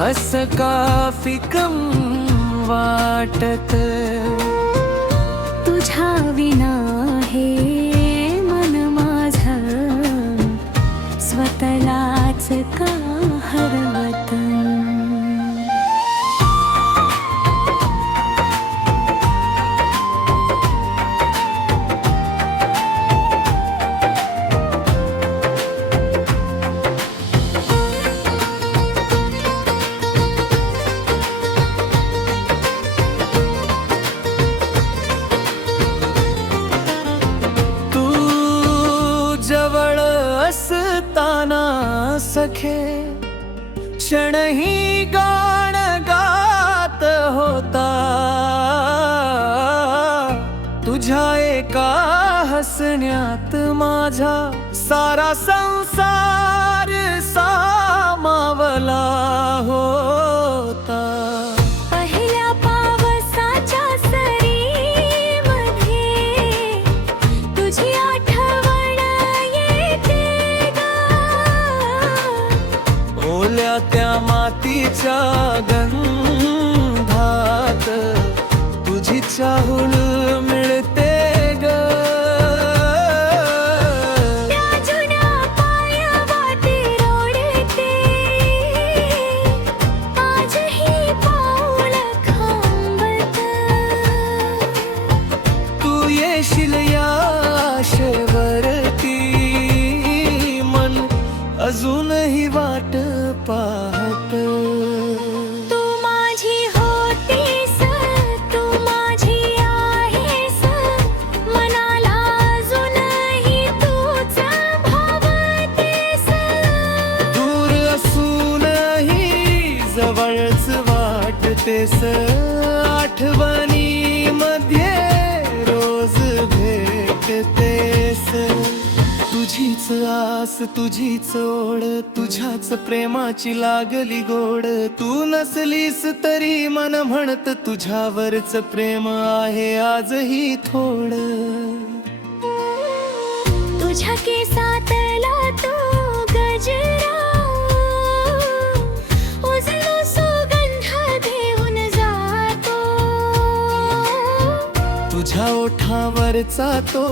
असं का फिकम वाटत. तुझ्या विना हे मन माझं स्वतःलाच का हरवत. जवळ असताना सखे क्षणही गाण गात होता. तुझ्या एका हसण्यात माझा सारा संसार सामावला होता. पहिल्या पावसाच्या सरीमध्ये तुझी आठवण येते ग. ओल्या त्या मातीच्या गंधात तुझी चाहूल मिळते ग. त्या जुन्या पायवाटे रोडते आजही पाऊल खांबत. तू येशील या आशेवरती मन अजूनही वाट पाहत. तू माझी होतीस, तू माझी आहेस, मनाला अजूनही तूच भावतेस. दूर असूनही जवळच वाटतेस. आठवणी मध्ये रोज भेटतेस. तुझीच आस तुझीच ओढ तुझ्याच प्रेमाची लागली गोड. तू नसलीस तरी मन म्हणत तुझ्यावरच प्रेम आहे आजही थोड. तुझ्या केसातला तो गजरा उजळू सुगंध घेऊन जातो. तुझ्या ओठावरचा तो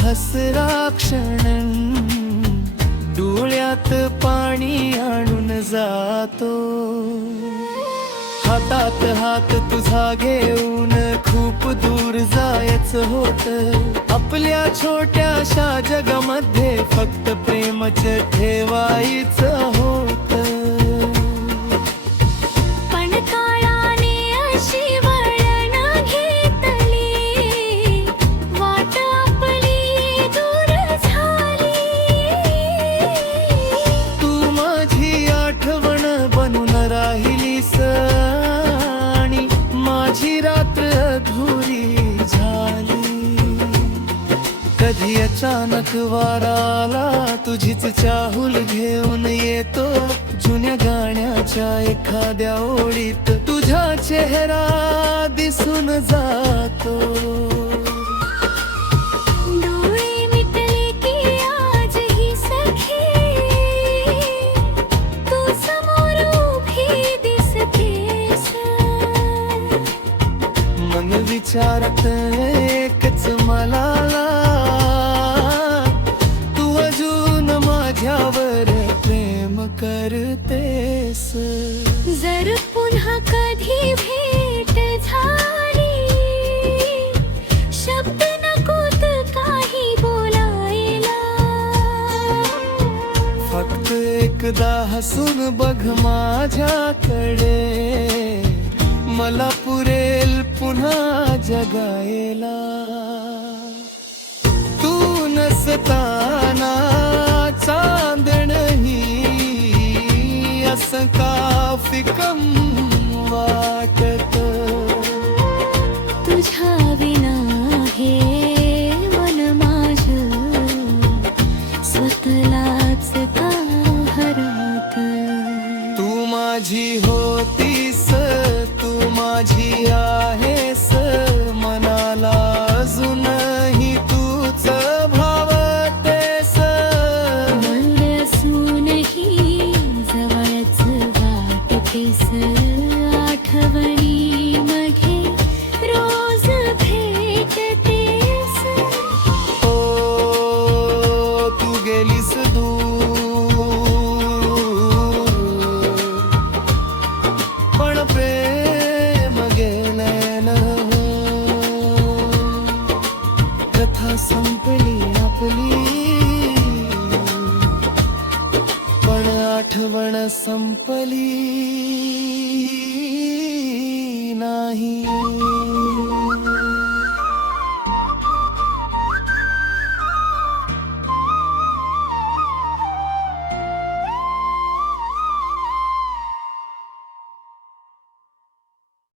हसरा क्षण डोळ्यात पाणी आणून जातो. हातात हात तुझा घेऊन खूप दूर जायचं होत. आपल्या छोट्याशा जगामध्ये फक्त प्रेमच ठेवायचं होत. पण काळाने अशी वळण घेतली, वाट आपली दूर झाली. तू माझी आठवण बनून राहिलीस आणि माझी रात्र अधुरी झाली. कधी अचानक वाराला तुझीच चाहूल घेऊन येतो. जुन्या गाण्याच्या एखाद्या ओळीत तुझा चेहरा दिसून जातो. डोळे मिटले की आजही सखे तू समोर उभी दिसतेस. मन विचारत एकच मलाला तू अजून माझ्यावर प्रेम करतेस. जर पुन्हा कधी भेट झाली, शब्द नकोत काही बोलायला. फक्त एकदा हसून बघ माझ्याकडे, मला पुरेल पुन्हा जगायला. तू नसताना चांदणही असं का फिकम वाटत. तुझ्या विना हे मन माझं स्वतःलाच का हरवत. तू माझी होतीस, तू माझी आहेस, मनाला अजूनही तूच भावतेस. मन असूनही जवळच वाटतेस. येतेस आठवणी मध्ये रोज भेटतेस. ओ तू गेलीस दूर, पण प्रेम गेलं न. कथा संपली आपली, पण आठवण संपली नाही.